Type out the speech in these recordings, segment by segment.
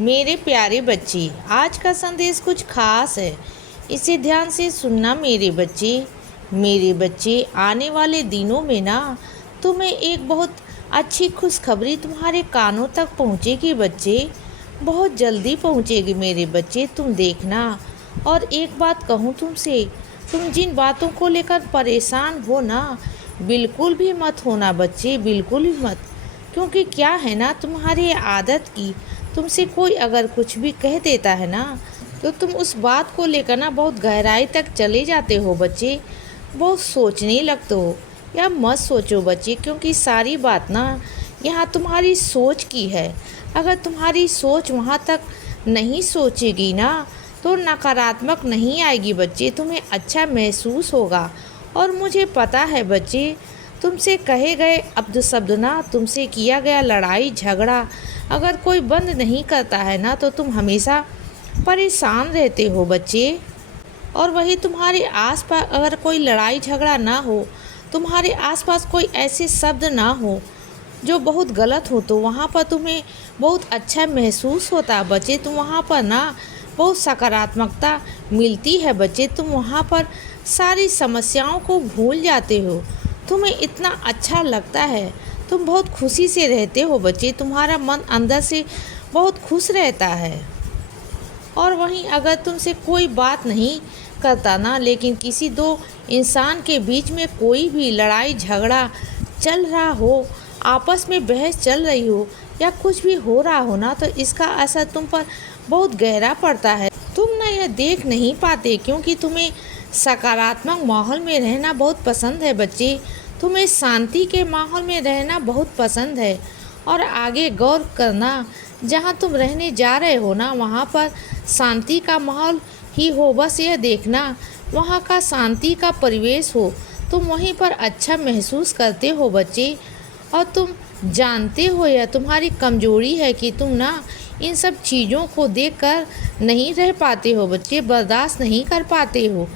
मेरे प्यारे बच्चे, आज का संदेश कुछ खास है। इसे ध्यान से सुनना मेरे बच्चे। मेरे बच्चे, आने वाले दिनों में ना तुम्हें एक बहुत अच्छी खुशखबरी तुम्हारे कानों तक पहुँचेगी बच्चे। बहुत जल्दी पहुँचेगी मेरे बच्चे, तुम देखना। और एक बात कहूँ तुमसे, तुम जिन बातों को लेकर परेशान हो ना, बिल्कुल भी मत होना बच्चे, बिल्कुल भी मत। क्योंकि क्या है ना, तुम्हारी आदत की तुमसे कोई अगर कुछ भी कह देता है ना, तो तुम उस बात को लेकर ना बहुत गहराई तक चले जाते हो बच्चे, बहुत सोचने लगते हो। या मत सोचो बच्चे, क्योंकि सारी बात ना यहाँ तुम्हारी सोच की है। अगर तुम्हारी सोच वहाँ तक नहीं सोचेगी ना, तो नकारात्मक नहीं आएगी बच्चे, तुम्हें अच्छा महसूस होगा। और मुझे पता है बच्चे, तुमसे कहे गए शब्द ना, तुमसे किया गया लड़ाई झगड़ा अगर कोई बंद नहीं करता है ना, तो तुम हमेशा परेशान रहते हो बच्चे। और वही तुम्हारे आसपास अगर कोई लड़ाई झगड़ा ना हो, तुम्हारे आसपास कोई ऐसे शब्द ना हो जो बहुत गलत हो, तो वहाँ पर तुम्हें बहुत अच्छा महसूस होता है बच्चे। तुम वहाँ पर ना बहुत सकारात्मकता मिलती है बच्चे, तुम वहाँ पर सारी समस्याओं को भूल जाते हो, तुम्हें इतना अच्छा लगता है, तुम बहुत खुशी से रहते हो बच्चे, तुम्हारा मन अंदर से बहुत खुश रहता है। और वहीं अगर तुमसे कोई बात नहीं करता ना, लेकिन किसी दो इंसान के बीच में कोई भी लड़ाई झगड़ा चल रहा हो, आपस में बहस चल रही हो या कुछ भी हो रहा हो ना, तो इसका असर तुम पर बहुत गहरा पड़ता है। तुम ना यह देख नहीं पाते, क्योंकि तुम्हें सकारात्मक माहौल में रहना बहुत पसंद है बच्चे, तुम्हें शांति के माहौल में रहना बहुत पसंद है। और आगे गौर करना, जहाँ तुम रहने जा रहे हो ना, वहाँ पर शांति का माहौल ही हो। बस यह देखना, वहाँ का शांति का परिवेश हो, तुम वहीं पर अच्छा महसूस करते हो बच्चे। और तुम जानते हो, यह तुम्हारी कमजोरी है कि तुम ना इन सब चीज़ों को देखकर नहीं रह पाते हो बच्चे, बर्दाश्त नहीं कर पाते हो,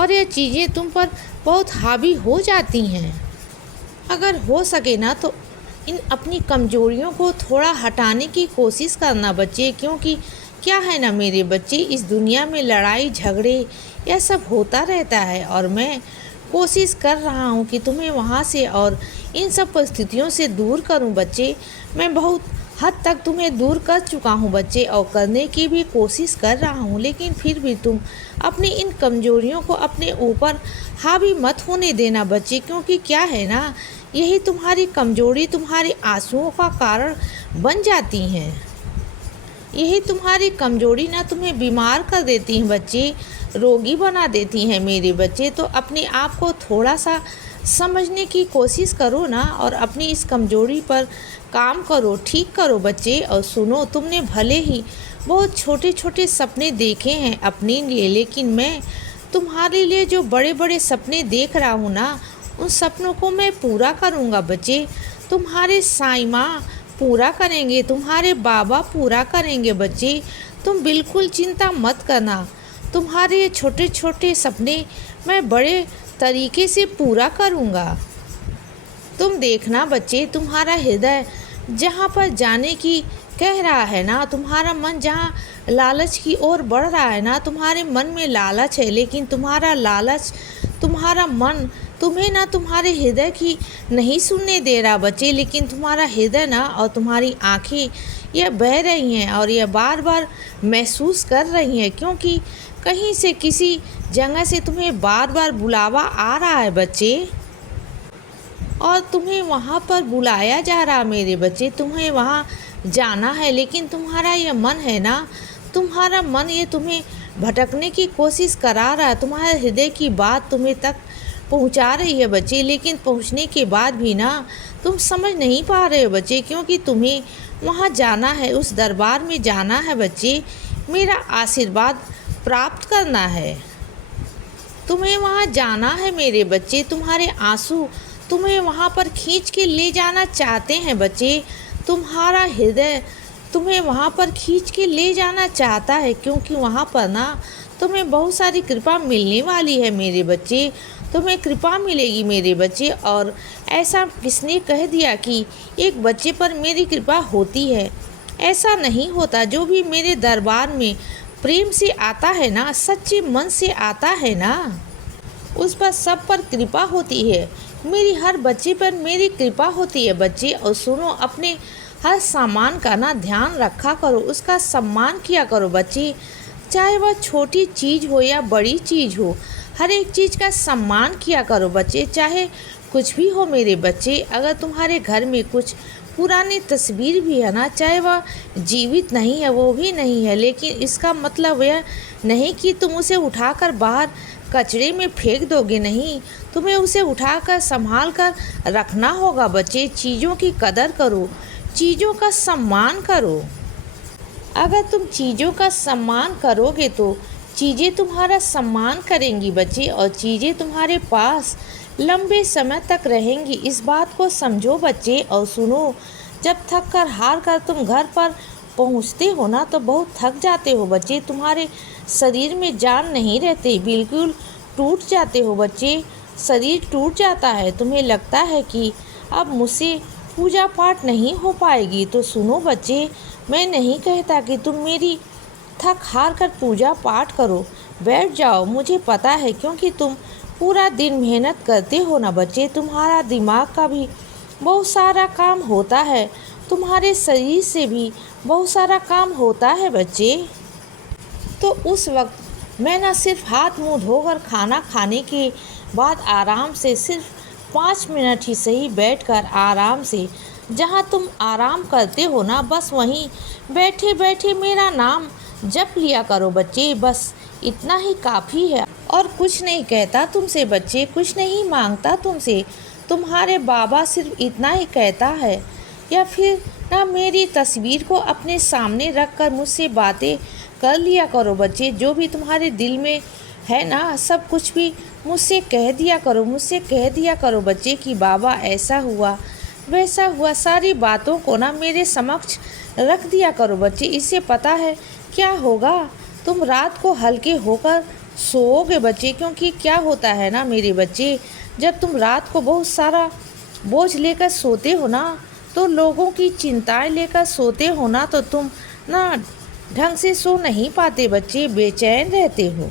और यह चीज़ें तुम पर बहुत हावी हो जाती हैं। अगर हो सके ना, तो इन अपनी कमजोरियों को थोड़ा हटाने की कोशिश करना बच्चे, क्योंकि क्या है ना मेरे बच्चे, इस दुनिया में लड़ाई झगड़े यह सब होता रहता है। और मैं कोशिश कर रहा हूँ कि तुम्हें वहाँ से और इन सब परिस्थितियों से दूर करूँ बच्चे। मैं बहुत हद तक तुम्हें दूर कर चुका हूँ बच्चे, और करने की भी कोशिश कर रहा हूँ, लेकिन फिर भी तुम अपनी इन कमजोरियों को अपने ऊपर हावी मत होने देना बच्चे। क्योंकि क्या है ना, यही तुम्हारी कमजोरी तुम्हारे आंसुओं का कारण बन जाती हैं। यही तुम्हारी कमजोरी ना तुम्हें बीमार कर देती हैं बच्चे, रोगी बना देती हैं मेरे बच्चे। तो अपने आप को थोड़ा सा समझने की कोशिश करो ना, और अपनी इस कमजोरी पर काम करो, ठीक करो बच्चे। और सुनो, तुमने भले ही बहुत छोटे छोटे सपने देखे हैं अपने लिए, लेकिन मैं तुम्हारे लिए जो बड़े बड़े सपने देख रहा हूँ ना, उन सपनों को मैं पूरा करूँगा बच्चे। तुम्हारे साईं माँ पूरा करेंगे, तुम्हारे बाबा पूरा करेंगे बच्चे, तुम बिल्कुल चिंता मत करना। तुम्हारे ये छोटे छोटे सपने मैं बड़े तरीके से पूरा करूँगा। तुम देखना बच्चे, तुम्हारा हृदय जहाँ पर जाने की कह रहा है ना, तुम्हारा मन जहाँ लालच की ओर बढ़ रहा है ना, तुम्हारे मन में लालच है, लेकिन तुम्हारा लालच, तुम्हारा मन तुम्हें ना तुम्हारे हृदय की नहीं सुनने दे रहा बच्चे। लेकिन तुम्हारा हृदय ना और तुम्हारी आँखें यह बह रही हैं, और यह बार बार महसूस कर रही हैं, क्योंकि कहीं से किसी जगह से तुम्हें बार बार बुलावा आ रहा है बच्चे, और तुम्हें वहाँ पर बुलाया जा रहा मेरे बच्चे, तुम्हें वहाँ जाना है। लेकिन तुम्हारा यह मन है ना, तुम्हारा मन ये तुम्हें भटकने की कोशिश करा रहा है, तुम्हारे हृदय की बात तुम्हें तक पहुँचा रही है बच्चे, लेकिन पहुँचने के बाद भी ना तुम समझ नहीं पा रहे हो बच्चे, क्योंकि तुम्हें वहाँ जाना है, उस दरबार में जाना है बच्चे, मेरा आशीर्वाद प्राप्त करना है। तुम्हें वहाँ जाना है मेरे बच्चे, तुम्हारे आंसू तुम्हें वहाँ पर खींच के ले जाना चाहते हैं बच्चे, तुम्हारा हृदय तुम्हें वहाँ पर खींच के ले जाना चाहता है, क्योंकि वहाँ पर ना तुम्हें बहुत सारी कृपा मिलने वाली है मेरे बच्चे, तुम्हें कृपा मिलेगी मेरे बच्चे। और ऐसा किसने कह दिया कि एक बच्चे पर मेरी कृपा होती है? ऐसा नहीं होता। जो भी मेरे दरबार में प्रेम से आता है ना, सच्चे मन से आता है ना, उस पर सब पर कृपा होती है। मेरी हर बच्चे पर मेरी कृपा होती है बच्चे। और सुनो, अपने हर सामान का ना ध्यान रखा करो, उसका सम्मान किया करो बच्चे। चाहे वह छोटी चीज़ हो या बड़ी चीज़ हो, हर एक चीज़ का सम्मान किया करो बच्चे। चाहे कुछ भी हो मेरे बच्चे, अगर तुम्हारे घर में कुछ पुरानी तस्वीर भी है ना, चाहे वह जीवित नहीं है, वो भी नहीं है, लेकिन इसका मतलब यह नहीं कि तुम उसे उठाकर बाहर कचरे में फेंक दोगे। नहीं, तुम्हें उसे उठाकर संभाल कर रखना होगा बच्चे। चीज़ों की कदर करो, चीज़ों का सम्मान करो। अगर तुम चीज़ों का सम्मान करोगे तो चीज़ें तुम्हारा सम्मान करेंगी बच्चे, और चीज़ें तुम्हारे पास लंबे समय तक रहेंगी। इस बात को समझो बच्चे। और सुनो, जब थक कर हार कर तुम घर पर पहुंचते हो ना, तो बहुत थक जाते हो बच्चे। तुम्हारे शरीर में जान नहीं रहती, बिल्कुल टूट जाते हो बच्चे। शरीर टूट जाता है, तुम्हें लगता है कि अब मुझसे पूजा पाठ नहीं हो पाएगी। तो सुनो बच्चे, मैं नहीं कहता कि तुम मेरी थक हार कर पूजा पाठ करो, बैठ जाओ। मुझे पता है, क्योंकि तुम पूरा दिन मेहनत करते हो ना बच्चे। तुम्हारा दिमाग का भी बहुत सारा काम होता है, तुम्हारे शरीर से भी बहुत सारा काम होता है बच्चे। तो उस वक्त मैं ना सिर्फ हाथ मुंह धोकर खाना खाने के बाद आराम से सिर्फ 5 मिनट ही सही बैठकर आराम से, जहाँ तुम आराम करते हो ना, बस वहीं बैठे बैठे मेरा नाम जप लिया करो बच्चे। बस इतना ही काफ़ी है, और कुछ नहीं कहता तुमसे बच्चे, कुछ नहीं मांगता तुमसे। तुम्हारे बाबा सिर्फ इतना ही कहता है। या फिर ना मेरी तस्वीर को अपने सामने रख कर मुझसे बातें कर लिया करो बच्चे। जो भी तुम्हारे दिल में है ना, सब कुछ भी मुझसे कह दिया करो, मुझसे कह दिया करो बच्चे कि बाबा ऐसा हुआ वैसा हुआ। सारी बातों को ना मेरे समक्ष रख दिया करो बच्चे। इससे पता है क्या होगा, तुम रात को हल्के होकर सोओगे बच्चे। क्योंकि क्या होता है ना मेरे बच्चे, जब तुम रात को बहुत सारा बोझ लेकर सोते हो ना, तो लोगों की चिंताएं लेकर सोते हो ना, तो तुम ना ढंग से सो नहीं पाते बच्चे, बेचैन रहते हो।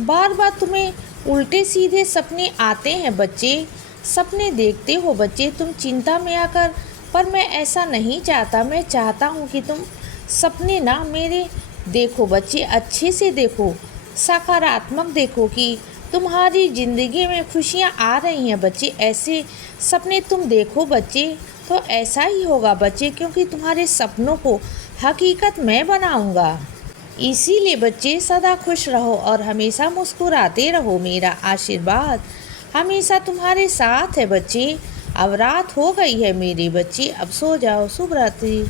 बार बार तुम्हें उल्टे सीधे सपने आते हैं बच्चे, सपने देखते हो बच्चे तुम चिंता में आकर। पर मैं ऐसा नहीं चाहता। मैं चाहता हूँ कि तुम सपने ना मेरे देखो बच्चे, अच्छे से देखो, सकारात्मक देखो कि तुम्हारी ज़िंदगी में खुशियाँ आ रही हैं बच्चे। ऐसे सपने तुम देखो बच्चे, तो ऐसा ही होगा बच्चे, क्योंकि तुम्हारे सपनों को हकीकत मैं बनाऊंगा। इसीलिए बच्चे सदा खुश रहो और हमेशा मुस्कुराते रहो। मेरा आशीर्वाद हमेशा तुम्हारे साथ है बच्चे। अब रात हो गई है मेरे बच्चे, अब सो जाओ। शुभ रात्रि।